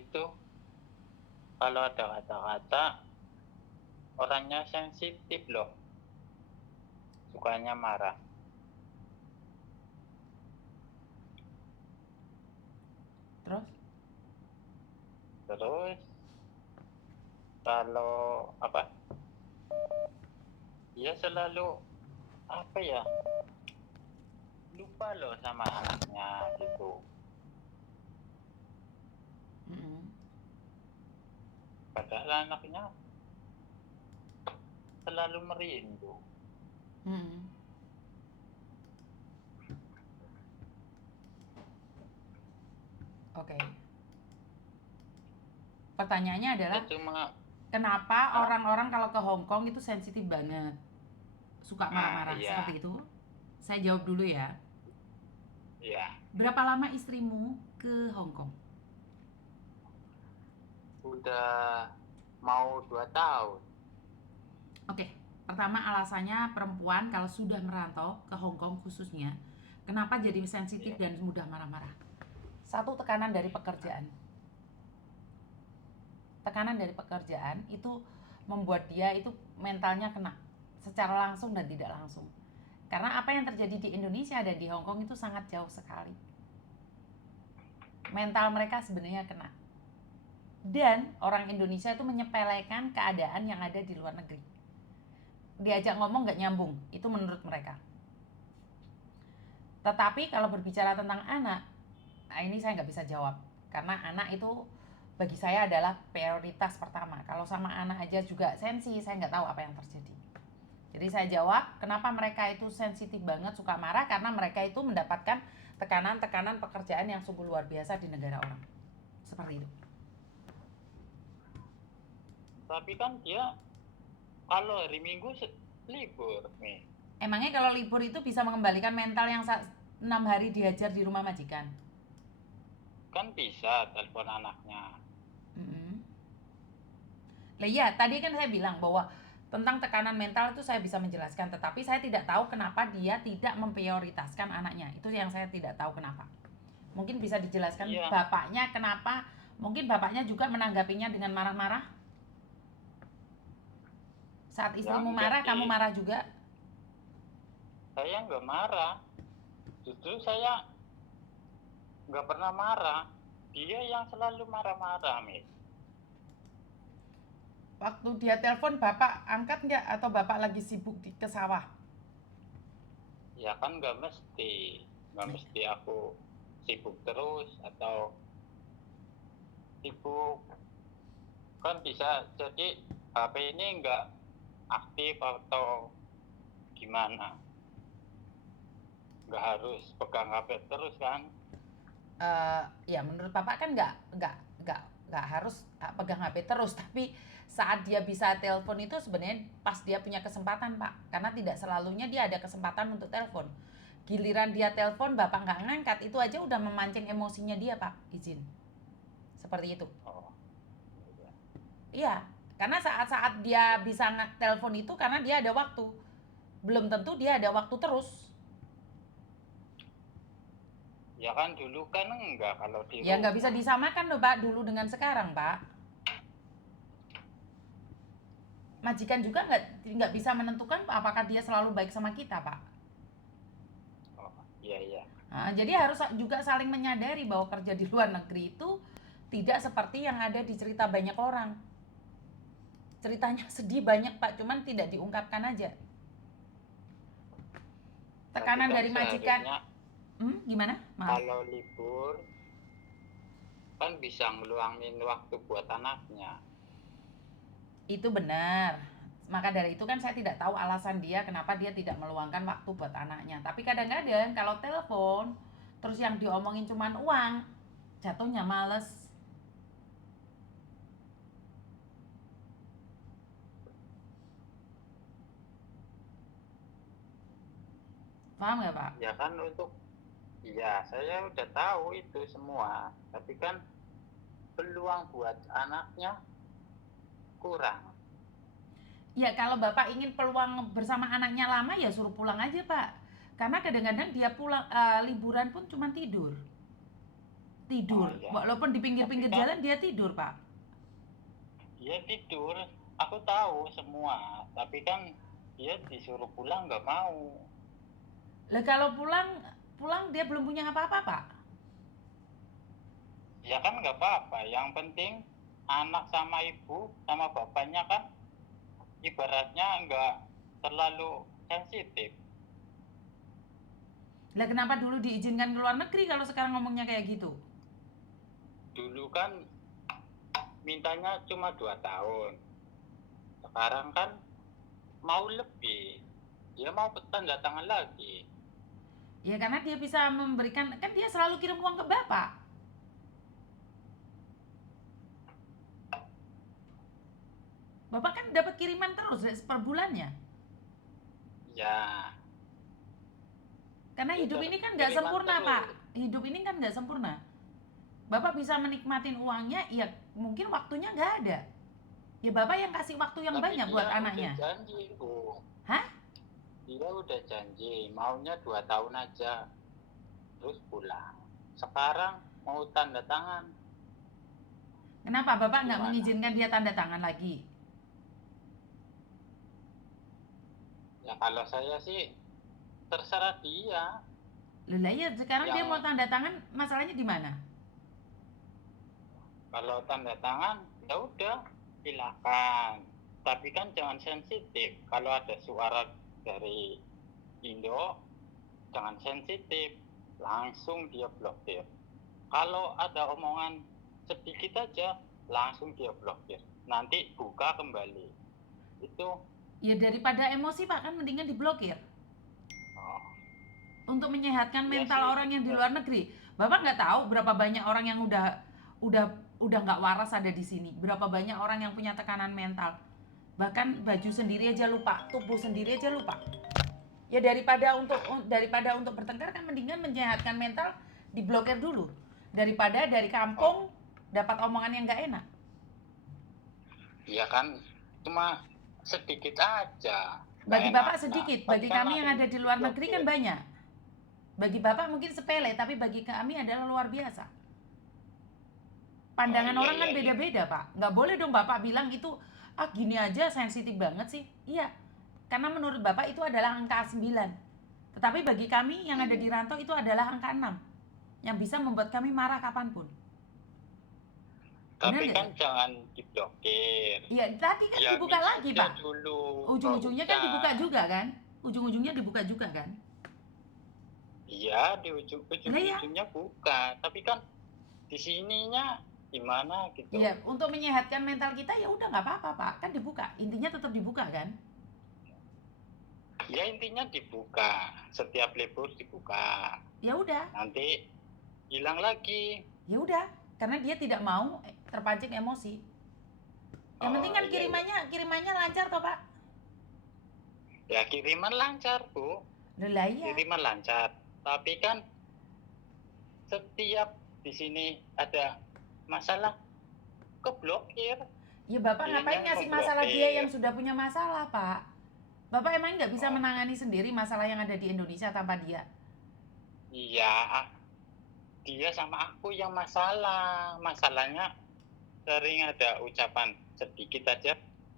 itu kalau ada kata-kata orangnya sensitif loh, sukanya marah. Terus kalau dia selalu lupa loh sama anaknya gitu. Padahal anaknya selalu merindu. Oke. Pertanyaannya adalah Cuma kenapa orang-orang kalau ke Hong Kong itu sensitif banget, suka marah-marah iya. seperti itu? Saya jawab dulu ya. Iya. Berapa lama istrimu ke Hong Kong? Udah mau 2 tahun. Oke, pertama alasannya perempuan kalau sudah merantau ke Hong Kong khususnya, kenapa jadi sensitif dan mudah marah-marah? Satu, tekanan dari pekerjaan. Tekanan dari pekerjaan itu membuat dia itu mentalnya kena secara langsung dan tidak langsung. Karena apa yang terjadi di Indonesia dan di Hong Kong itu sangat jauh sekali. Mental mereka sebenarnya kena. Dan orang Indonesia itu menyepelekan keadaan yang ada di luar negeri. Diajak ngomong gak nyambung, itu menurut mereka. Tetapi kalau berbicara tentang anak, nah ini saya nggak bisa jawab. Karena anak itu bagi saya adalah prioritas pertama. Kalau sama anak aja juga sensi, saya nggak tahu apa yang terjadi. Jadi saya jawab, kenapa mereka itu sensitif banget, suka marah, karena mereka itu mendapatkan tekanan-tekanan pekerjaan yang sungguh luar biasa di negara orang. Seperti itu. Tapi kan dia kalau hari Minggu libur nih. Emangnya kalau libur itu bisa mengembalikan mental yang 6 hari dihajar di rumah majikan? Kan bisa telepon anaknya. Lah iya, tadi kan saya bilang bahwa tentang tekanan mental itu saya bisa menjelaskan, tetapi saya tidak tahu kenapa dia tidak memprioritaskan anaknya. Itu yang saya tidak tahu kenapa. Mungkin bisa dijelaskan Iya. bapaknya kenapa? Mungkin bapaknya juga menanggapinya dengan marah-marah. Saat istrimu marah, kamu marah juga? Saya nggak marah. Justru saya nggak pernah marah. Dia yang selalu marah-marah, Mi. Waktu dia telepon, bapak angkat nggak atau bapak lagi sibuk ke sawah? Ya kan nggak mesti aku sibuk terus atau sibuk. Kan bisa jadi HP ini nggak aktif atau gimana. Nggak harus pegang HP terus kan. Ya menurut bapak kan nggak harus pegang HP terus, tapi saat dia bisa telepon itu sebenarnya pas dia punya kesempatan, Pak, karena tidak selalunya dia ada kesempatan untuk telepon. Giliran dia telepon bapak nggak ngangkat, itu aja udah memancing emosinya dia, Pak. Izin seperti itu. Iya, karena saat-saat dia bisa telepon itu karena dia ada waktu, belum tentu dia ada waktu terus. Ya kan dulu kan enggak kalau di Ya nggak bisa disamakan loh, Pak, dulu dengan sekarang, Pak. Majikan juga nggak bisa menentukan apakah dia selalu baik sama kita, Pak. Iya. Nah, jadi harus juga saling menyadari bahwa kerja di luar negeri itu tidak seperti yang ada di cerita banyak orang. Ceritanya sedih banyak, Pak, cuman tidak diungkapkan aja. Tekanan dari majikan. Gimana? Maaf. Kalau libur kan bisa ngeluangin waktu buat anaknya. Itu benar. Maka dari itu kan saya tidak tahu alasan dia kenapa dia tidak meluangkan waktu buat anaknya. Tapi kadang-kadang kalau telepon terus yang diomongin cuman uang, jatuhnya males. Paham nggak, Pak? Ya kan iya, saya udah tahu itu semua. Tapi kan peluang buat anaknya kurang. Ya kalau Bapak ingin peluang bersama anaknya lama ya suruh pulang aja, Pak. Karena kadang-kadang dia pulang liburan pun cuma tidur. Tidur. iya. Walaupun di pinggir-pinggir Tapi kan- jalan dia tidur, Pak. Dia tidur, aku tahu semua, tapi kan dia disuruh pulang nggak mau. Lah kalau pulang dia belum punya apa-apa, Pak. Ya kan nggak apa-apa, yang penting anak sama ibu sama bapaknya kan ibaratnya nggak terlalu sensitif. Lah kenapa dulu diizinkan ke luar negeri kalau sekarang ngomongnya kayak gitu? Dulu kan mintanya cuma 2 tahun, sekarang kan mau lebih, dia mau tanda tangan lagi. Ya karena dia bisa memberikan, kan dia selalu kirim uang ke Bapak. Bapak kan dapat kiriman terus per bulannya. Ya, Karena Ya, hidup ini kan nggak kiriman sempurna, terus. Pak. Hidup ini kan nggak sempurna. Bapak bisa menikmatin uangnya, ya mungkin waktunya nggak ada. Ya Bapak yang kasih waktu yang tapi banyak dia buat udah anaknya. janji, Bu. Hah? Dia udah janji maunya 2 tahun aja terus pulang. Sekarang mau tanda tangan. Kenapa Bapak nggak Gimana? mengizinkan dia tanda tangan lagi? Ya kalau saya sih terserah dia. Lah ya sekarang dia Yang- mau tanda tangan, masalahnya di mana? Kalau tanda tangan ya udah silakan. Tapi kan jangan sensitif. Kalau ada suara dari Indo jangan sensitif, langsung dia blokir. Kalau ada omongan sedikit aja langsung dia blokir. Nanti buka kembali. Itu Ya daripada emosi Pak, kan mendingan diblokir. oh, Untuk menyehatkan Iya mental sih, orang yang di betul. luar negeri. Bapak nggak tahu berapa banyak orang yang udah nggak waras ada di sini. Berapa banyak orang yang punya tekanan mental. Bahkan baju sendiri aja lupa, tubuh sendiri aja lupa. Ya daripada untuk bertengkar kan mendingan menyehatkan mental, diblokir dulu. Daripada dari kampung dapat omongan yang nggak enak. Iya kan cuma sedikit aja. Bagi Nggak Bapak enak. sedikit, Tapi bagi kan kami yang langsung ada di luar negeri kan diblokir. banyak. Bagi Bapak mungkin sepele, tapi bagi kami adalah luar biasa. Pandangan Oh, iya, orang kan iya, beda-beda, Pak. Nggak boleh dong Bapak bilang itu, gini aja sensitif banget sih. Iya, karena menurut Bapak itu adalah angka 9. Tetapi bagi kami yang ada di rantau itu adalah angka 6. Yang bisa membuat kami marah kapanpun. Tapi Bener kan nggak? jangan diblokir. Iya, tadi kan Ya, dibuka minta lagi, aja Pak. dulu. Ujung-ujungnya Nggak kan dibuka usah. juga kan? Ujung-ujungnya dibuka juga kan? Iya, di Lah, ujung-ujungnya buka. Tapi kan di sininya gimana gitu. Iya, untuk menyehatkan mental kita ya udah nggak apa-apa Pak, kan dibuka. Intinya tetap dibuka kan? Ya intinya dibuka. Setiap libur dibuka. Ya udah, Nanti hilang lagi. ya udah, karena dia tidak mau terpancing emosi. Yang penting kan iya, kirimannya lancar toh Pak. Ya kiriman lancar, Bu. Lah iya. Kiriman lancar. Tapi kan setiap di sini ada masalah keblokir. Ya Bapak Dianya ngapain ngasih masalah dia yang sudah punya masalah Pak? Bapak emang nggak bisa menangani sendiri masalah yang ada di Indonesia tanpa dia? Iya, dia sama aku yang masalah. Masalahnya sering ada ucapan sedikit aja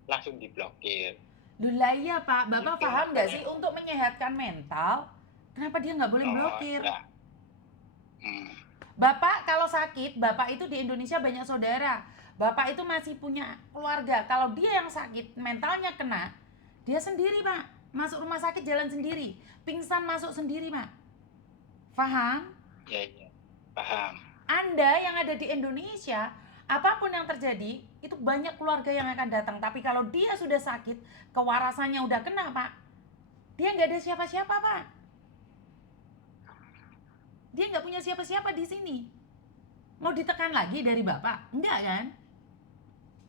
langsung diblokir. Lah iya Pak, Bapak Itu. paham nggak sih untuk menyehatkan mental, kenapa dia nggak boleh blokir? Ya. Bapak kalau sakit, Bapak itu di Indonesia banyak saudara. Bapak itu masih punya keluarga. Kalau dia yang sakit, mentalnya kena, dia sendiri Pak. Masuk rumah sakit jalan sendiri. Pingsan masuk sendiri Pak. Paham? Ya, paham. Anda yang ada di Indonesia, apapun yang terjadi, itu banyak keluarga yang akan datang. Tapi kalau dia sudah sakit, kewarasannya udah kena Pak, dia nggak ada siapa-siapa Pak. Dia nggak punya siapa-siapa di sini. Mau ditekan lagi dari Bapak? Enggak kan?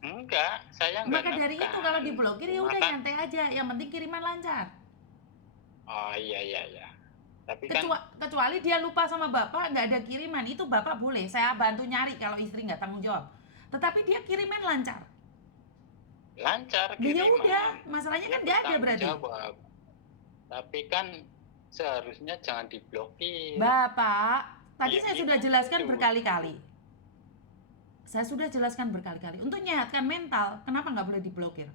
Enggak, saya enggak. Maka dari itu kalau diblokir ya udah nyantai aja. Yang penting kiriman lancar. Oh iya. Tapi Kecuali dia lupa sama Bapak, nggak ada kiriman, itu Bapak boleh. Saya bantu nyari kalau istri nggak tanggung jawab. Tetapi dia kiriman lancar. Lancar Ya kiriman. udah, masalahnya kan nggak ada berarti. Tapi kan seharusnya jangan diblokir. Bapak, Tadi Iya, saya sudah memang jelaskan itu. berkali-kali. Saya sudah jelaskan berkali-kali. Untuk menyehatkan mental, kenapa nggak boleh diblokir?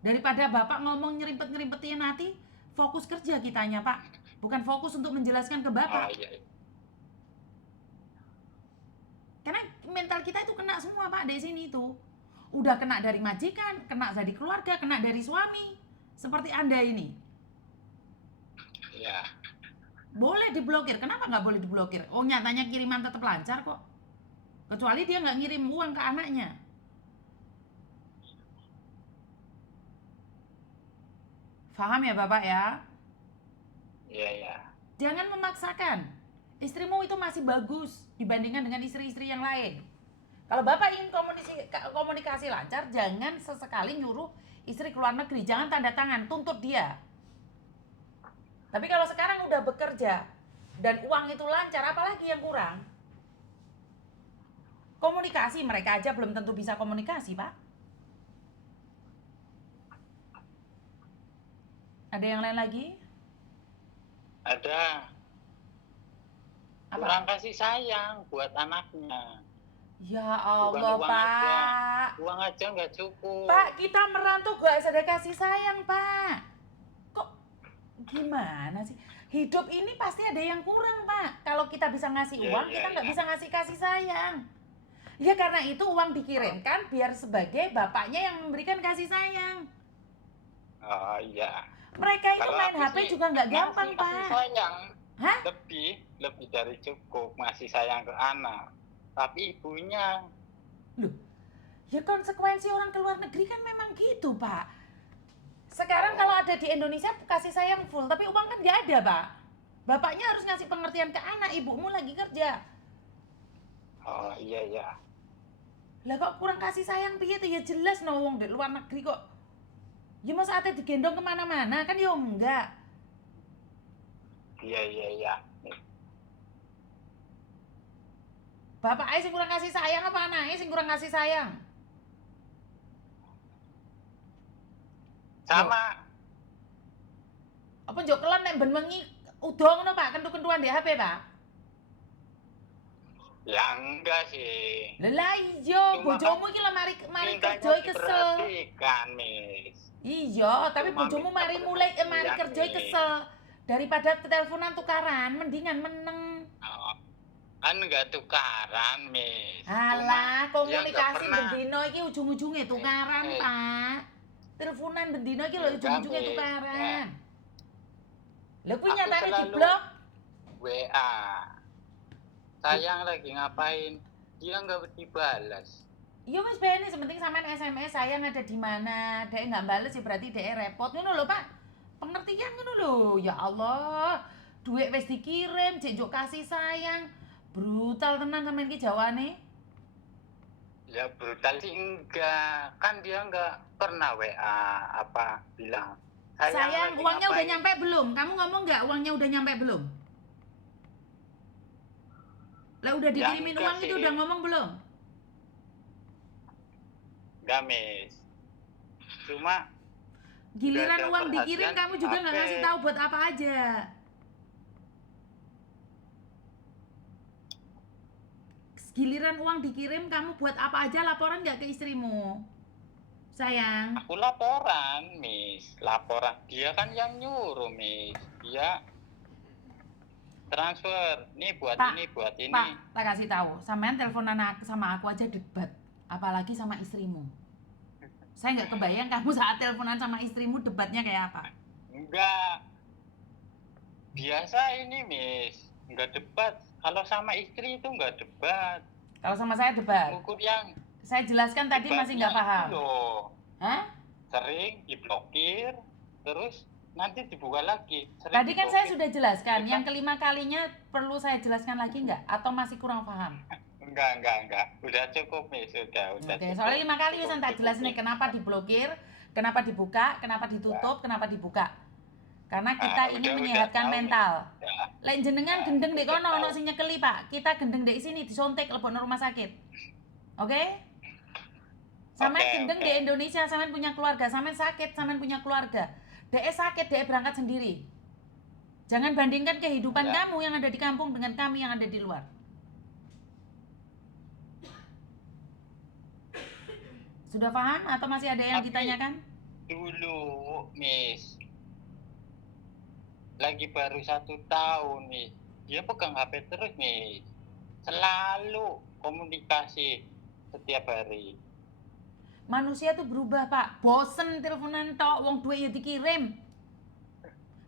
Daripada Bapak ngomong nyerimpet-nyerimpetnya nanti, fokus kerja kitanya, Pak. Bukan fokus untuk menjelaskan ke Oh Bapak. iya. Karena mental kita itu kena semua, Pak, di sini itu. Udah kena dari majikan, kena dari keluarga, kena dari suami. Seperti Anda ini. Iya. Boleh diblokir. Kenapa nggak boleh diblokir? Oh, nyatanya kiriman tetap lancar kok. Kecuali dia nggak ngirim uang ke anaknya. Paham ya Bapak ya? Iya, iya. Jangan memaksakan. Istrimu itu masih bagus dibandingkan dengan istri-istri yang lain. Kalau Bapak ingin komunikasi lancar, jangan sesekali nyuruh istri keluar negeri. Jangan tanda tangan, tuntut dia. Tapi kalau sekarang udah bekerja dan uang itu lancar, apalagi yang kurang? Komunikasi, mereka aja belum tentu bisa komunikasi, Pak. Ada yang lain lagi? Ada. Apa? Kurang kasih sayang buat anaknya. Ya Bukan Allah, uang Pak. aja. Uang aja nggak cukup. Pak, kita merantau gak ada kasih sayang, Pak. Kok gimana sih? Hidup ini pasti ada yang kurang, Pak. Kalau kita bisa ngasih Iya, uang, iya, kita nggak iya. bisa ngasih kasih sayang. Ya karena itu uang dikirimkan biar sebagai bapaknya yang memberikan kasih sayang. Oh iya. Mereka itu Kalau main aku HP sih juga nggak gampang, ngasih kasih Pak. sayang Hah? lebih dari cukup ngasih sayang ke anak. Tapi ibunya Loh, ya konsekuensi orang keluar negeri kan memang gitu, Pak. Sekarang kalau ada di Indonesia kasih sayang full, tapi uang kan nggak ada, Pak. Bapaknya harus ngasih pengertian ke anak, ibumu lagi kerja. oh iya iya. Lah kok kurang kasih sayang piye tuh? Ya jelas no wong di luar negeri kok. Ya mas ate digendong kemana-mana kan ya enggak. Iya iya iya. Bapak sing kurang kasih sayang apa anaknya sing kurang kasih sayang? Sama. Apa njok kelon nek ben wengi udah ngono Pak, kentu-kentuan di HP Pak? Ya enggak sih. Lah iya, Cuma bojomu iki lho mari mintanya kerja kesel. diperhatikan, Miss. Iya, tapi Cuma bojomu minta mari perhatian, kerja Miss. kesel. Daripada teleponan tukaran, mendingan meneng. Oh, kan enggak tukaran, Miss. Alah, Cuma dia enggak komunikasi pernah. bendino iki ujung-ujungnya tukaran, Pak. Teleponan bendino iki lho Enggak, ujung-ujungnya Miss. tukaran. Lho kuwi Aku nyatane selalu diblok. WA. Sayang lagi ngapain? Dia enggak dibalas. Iya wis bene, sementing sampean SMS sayang ada di mana. Dek enggak bales ya berarti dek repot ngono lho, Pak. Pengertian ngono lho. Ya Allah. Duit wis dikirim, jek njuk kasih sayang. Brutal tenan sampean iki jawane. Ya brutal sih enggak. Kan dia enggak pernah WA apa bilang. Sayang, lagi uangnya udah ngapain? nyampe belum? Kamu ngomong nggak uangnya udah nyampe belum? Lah udah Ya dikirimin enggak uang itu sih. udah ngomong belum? Enggak, Miss. Cuma Giliran ada uang dikirim perhatian kamu juga nggak HP. ngasih tahu buat apa aja. Giliran uang dikirim kamu buat apa aja, laporan nggak ke istrimu? Sayang. Aku laporan, Miss. Laporan. Dia kan yang nyuruh, Miss. Dia transfer. Nih buat Pak, ini, buat ini. Pak, tak kasih tahu. Sampean telepon anak sama aku aja debat, apalagi sama istrimu. Saya nggak kebayang kamu saat teleponan sama istrimu debatnya kayak apa. Enggak. Biasa ini, Miss. Enggak debat. Kalau sama istri itu enggak debat. Kalau sama saya debat. Ngukur yang Saya jelaskan tadi masih nggak debatnya paham. itu loh. Hah? Sering diblokir, terus nanti dibuka lagi. Sering Tadi kan saya diblokir. sudah jelaskan. Debat. Yang kelima kalinya perlu saya jelaskan lagi nggak? Atau masih kurang paham? Enggak. Udah cukup, Miss. Udah Oke, cukup. soalnya 5 kali Cukup, saya tak cukup, jelasin nih Miss. kenapa diblokir, kenapa dibuka, kenapa ditutup, kenapa dibuka. Karena kita Ah, ingin udah menyehatkan tahu, mental. Udah. Lek jenengan Nah, gendeng dek udah kono ono tahu. sing nyekeli, Pak. Kita gendeng dek sini disontek lebokno rumah sakit. Oke? Sampean Oke, gendeng oke. di Indonesia, sampean punya keluarga, sampean sakit, sampean punya keluarga. Dek sakit, dek berangkat sendiri. Jangan bandingkan kehidupan Ya. kamu yang ada di kampung dengan kami yang ada di luar. Sudah paham atau masih ada yang Tapi ditanyakan? dulu, Miss, lagi baru 1 tahun, Miss. Dia pegang HP terus, Miss. Selalu komunikasi setiap hari. Manusia tuh berubah, Pak. Bosen teleponan tok, wong duit ya dikirim.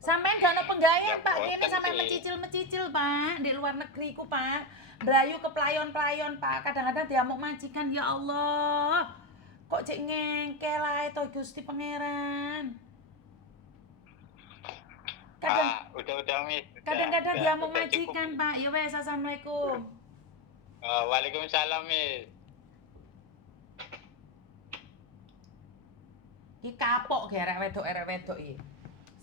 Sampean gak ada penggayaan, Ya Pak. Kene bosen sampai sih. mecicil-mecicil, Pak. Di luar negeri ku, Pak. Belayu ke pelayon-pelayon, Pak. Kadang-kadang diamuk majikan, ya Allah. Kok cek ngengkel ae to Gusti Pangeran. Udah, Miss. Kadang-kadang diamuk Udah cukup, majikan, Miss. Pak. Ya wes, assalamualaikum. Waalaikumsalam, Miss. Iki kapok ge arek wedok iki.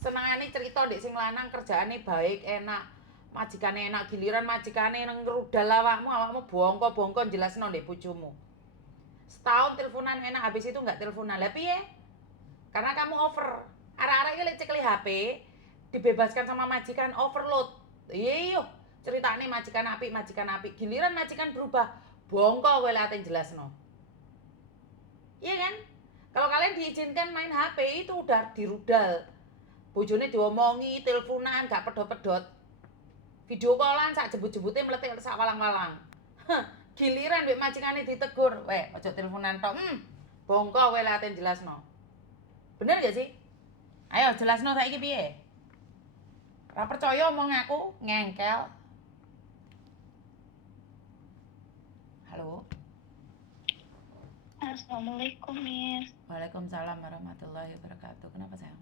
Senengane cerita ndek sing lanang kerjaane baik, enak. Majikane enak, giliran majikane nang ngrudal awakmu bongko-bongko jelasno ndek bojomu. Setahun teleponan enak, habis itu enggak teleponan. Lah piye? Karena kamu over. Arek-arek iki lek cekli HP, dibebaskan sama majikan overload. Iya, ceritane majikan apik. Giliran majikan berubah, bongko kowe lek jelasno. Iya kan? Kalau kalian diizinkan main HP itu udah dirudal. Bojone diomongi, teleponan gak pedot-pedot. Video callan sak jebut-jebute meletik sak walang-walang. Giliran mbek majikane ditegur, "Weh, aja teleponan tok." Bongko kowe lek jelasno. Bener gak sih? Ayo jelasno saiki piye? Ora percaya omong aku, ngengkel. Halo. Assalamualaikum, Miss. Waalaikumsalam warahmatullahi wabarakatuh. Kenapa sayang?